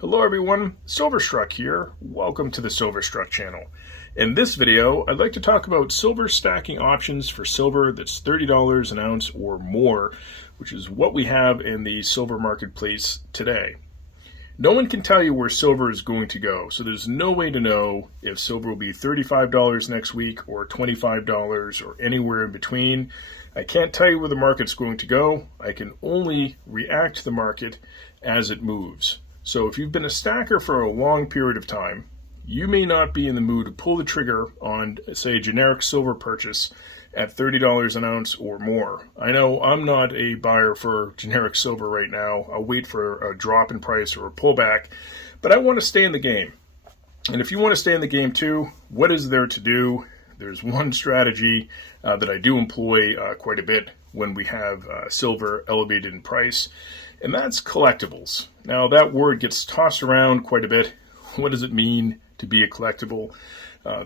Hello everyone, Silverstruck here. Welcome to the Silverstruck channel. In this video, I'd like to talk about silver stacking options for silver that's $30 an ounce or more, which is what we have in the silver marketplace today. No one can tell you where silver is going to go, so there's no way to know if silver will be $35 next week or $25 or anywhere in between. I can't tell you where the market's going to go. I can only react to the market as it moves. So if you've been a stacker for a long period of time, you may not be in the mood to pull the trigger on, say, a generic silver purchase at $30 an ounce or more. I know I'm not a buyer for generic silver right now. I'll wait for a drop in price or a pullback, but I want to stay in the game. And if you want to stay in the game too, what is there to do? There's one strategy that I do employ quite a bit when we have silver elevated in price, and that's collectibles. Now, that word gets tossed around quite a bit. What does it mean to be a collectible?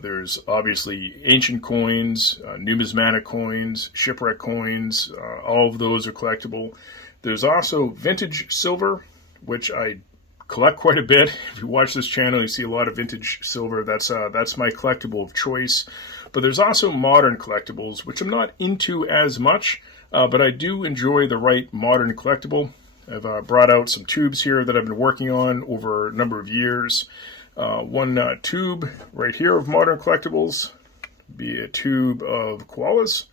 There's obviously ancient coins, numismatic coins, shipwreck coins. All of those are collectible. There's also vintage silver, which I collect quite a bit. If you watch this channel, you see a lot of vintage silver. That's my collectible of choice. But there's also modern collectibles, which I'm not into as much, but I do enjoy the right modern collectible. I've brought out some tubes here that I've been working on over a number of years. One tube right here of modern collectibles would be a tube of koalas.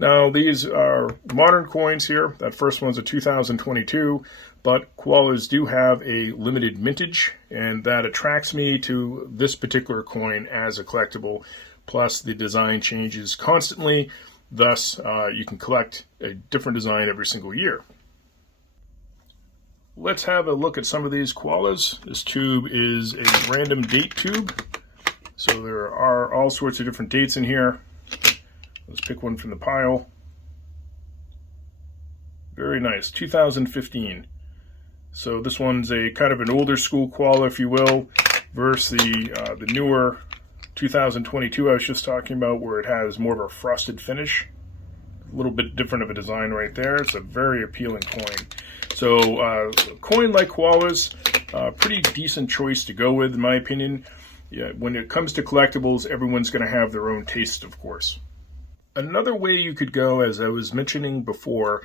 Now, these are modern coins here. That first one's a 2022, but koalas do have a limited mintage, and that attracts me to this particular coin as a collectible. Plus, the design changes constantly. Thus, you can collect a different design every single year. Let's have a look at some of these koalas. This tube is a random date tube. So there are all sorts of different dates in here. Let's pick one from the pile. Very nice, 2015. So this one's a kind of an older school koala, if you will, versus the newer 2022 I was just talking about, where it has more of a frosted finish. A little bit different of a design right there. It's a very appealing coin. So a coin like koalas, pretty decent choice to go with, in my opinion. Yeah, when it comes to collectibles, everyone's going to have their own taste, of course. Another way you could go, as I was mentioning before,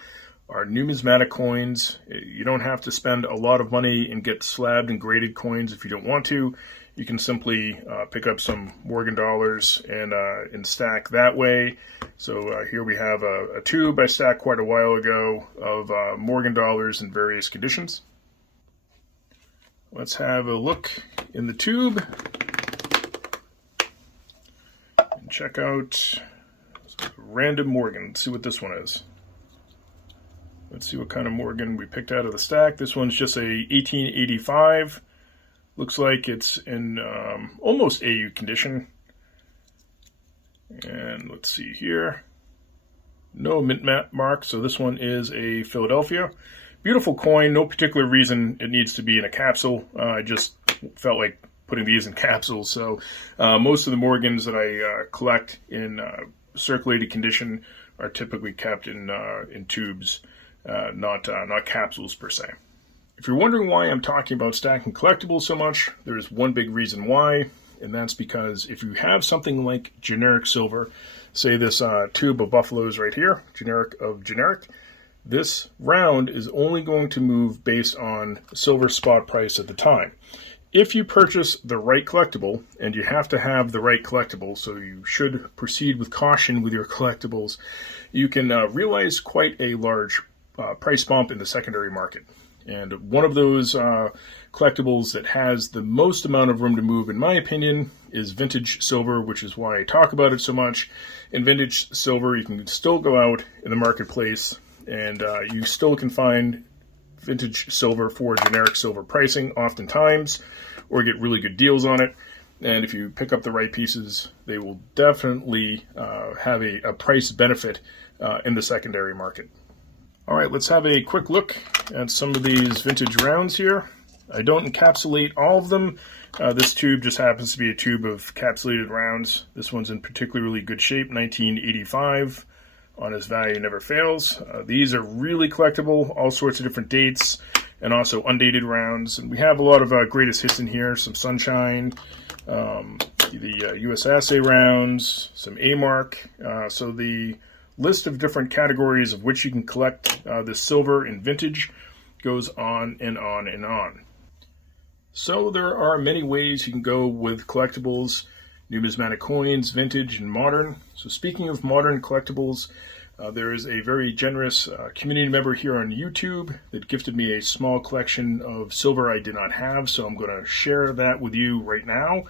are numismatic coins. You don't have to spend a lot of money and get slabbed and graded coins if you don't want to. You can simply pick up some Morgan dollars and stack that way. So here we have a tube I stacked quite a while ago of Morgan dollars in various conditions. Let's have a look in the tube and check out random Morgan. Let's see what this one is. Let's see what kind of Morgan we picked out of the stack. This one's just a 1885. Looks like it's in almost AU condition. And let's see here. No mint mark, so this one is a Philadelphia. Beautiful coin, no particular reason it needs to be in a capsule. I just felt like putting these in capsules. So most of the Morgans that I collect in circulated condition are typically kept in tubes, not capsules per se. If you're wondering why I'm talking about stacking collectibles so much, there's one big reason why, and that's because if you have something like generic silver, say this tube of buffaloes right here, generic of generic, this round is only going to move based on silver spot price at the time. If you purchase the right collectible, and you have to have the right collectible, so you should proceed with caution with your collectibles, you can realize quite a large price bump in the secondary market. And one of those collectibles that has the most amount of room to move, in my opinion, is vintage silver, which is why I talk about it so much. In vintage silver, you can still go out in the marketplace, and you still can find vintage silver for generic silver pricing oftentimes, or get really good deals on it. And if you pick up the right pieces, they will definitely have a price benefit in the secondary market. All right, let's have a quick look at some of these vintage rounds here. I don't encapsulate all of them. This tube just happens to be a tube of encapsulated rounds. This one's in particularly good shape, 1985. Honest value never fails. These are really collectible, all sorts of different dates. and also undated rounds. And we have a lot of greatest hits in here, some Sunshine, the US Assay rounds, some A-Mark. So the list of different categories of which you can collect this silver in vintage goes on and on and on. So there are many ways you can go with collectibles, numismatic coins, vintage, and modern. So speaking of modern collectibles, there is a very generous community member here on YouTube that gifted me a small collection of silver I did not have, so I'm going to share that with you right now.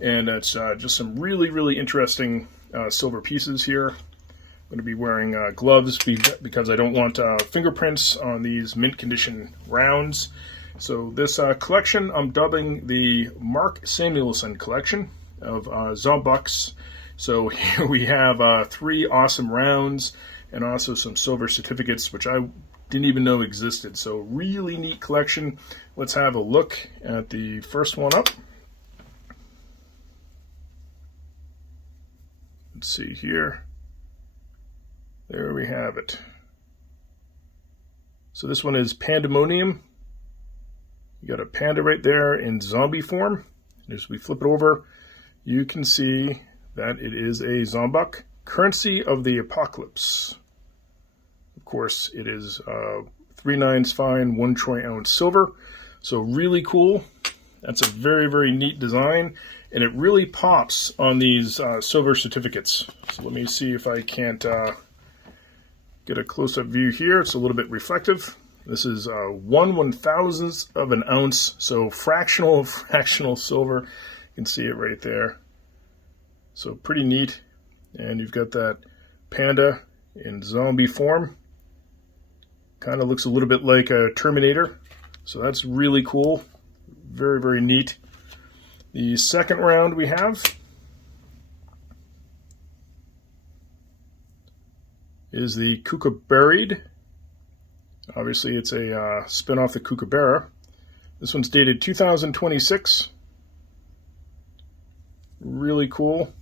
And it's just some really, really interesting silver pieces here. I'm going to be wearing gloves because I don't want fingerprints on these mint condition rounds. So this collection I'm dubbing the Mark Samuelson collection of Zombucks. So here we have 3 awesome rounds and also some silver certificates, which I didn't even know existed. So really neat collection. Let's have a look at the first one up. Let's see here. There we have it. So this one is Pandemonium. You got a panda right there in zombie form. As we flip it over, you can see that it is a Zombuck, currency of the apocalypse. Of course, it is 3/9 fine, 1 troy ounce silver. So really cool. That's a very, very neat design, and it really pops on these silver certificates. So let me see if I can't get a close-up view here. It's a little bit reflective. This is 1/1000th of an ounce, so fractional silver. You can see it right there. So pretty neat. And you've got that panda in zombie form. Kind of looks a little bit like a Terminator. So that's really cool. Very, very neat. The second round we have is the Kookaburra'd. Obviously, it's a spin-off the Kookaburra. This one's dated 2026. Really cool.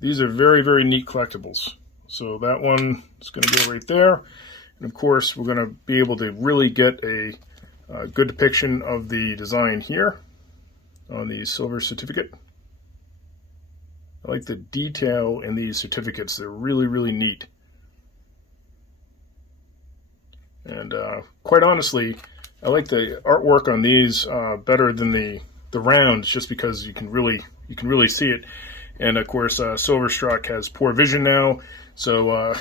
These are very, very neat collectibles. So that one is going to go right there. And of course, we're going to be able to really get a good depiction of the design here on the silver certificate. I like the detail in these certificates. They're really, really neat. And quite honestly, I like the artwork on these better than the rounds, just because you can really see it. And of course, Silverstruck has poor vision now, so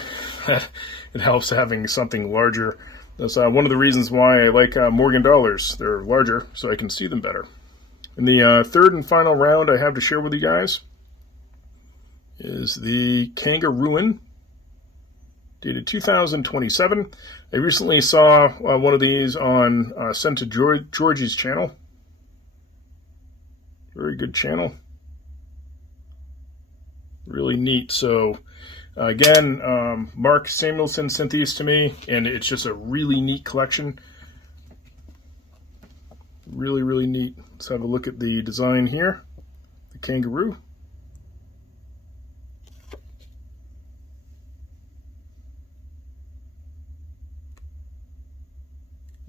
it helps having something larger. That's one of the reasons why I like Morgan dollars. They're larger, so I can see them better. And the third and final round I have to share with you guys is the Kangaroo, dated 2027. I recently saw one of these on Sent to Georgie's channel. Very good channel. Really neat. So again, Mark Samuelson sent these to me, and it's just a really neat collection. Really, really neat. Let's have a look at the design here. The kangaroo.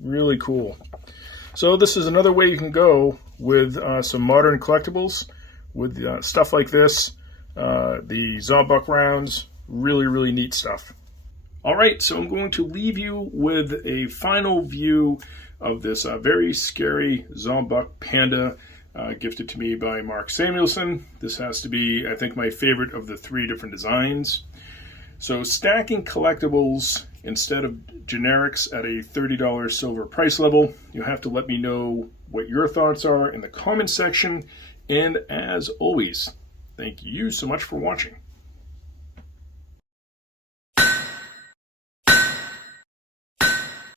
Really cool. So this is another way you can go with some modern collectibles with stuff like this. The Zombuck rounds, really, really neat stuff. All right, so I'm going to leave you with a final view of this very scary Zombuck panda gifted to me by Mark Samuelson. This has to be, I think, my favorite of the 3 different designs. So stacking collectibles instead of generics at a $30 silver price level, you have to let me know what your thoughts are in the comments section. And as always, thank you so much for watching.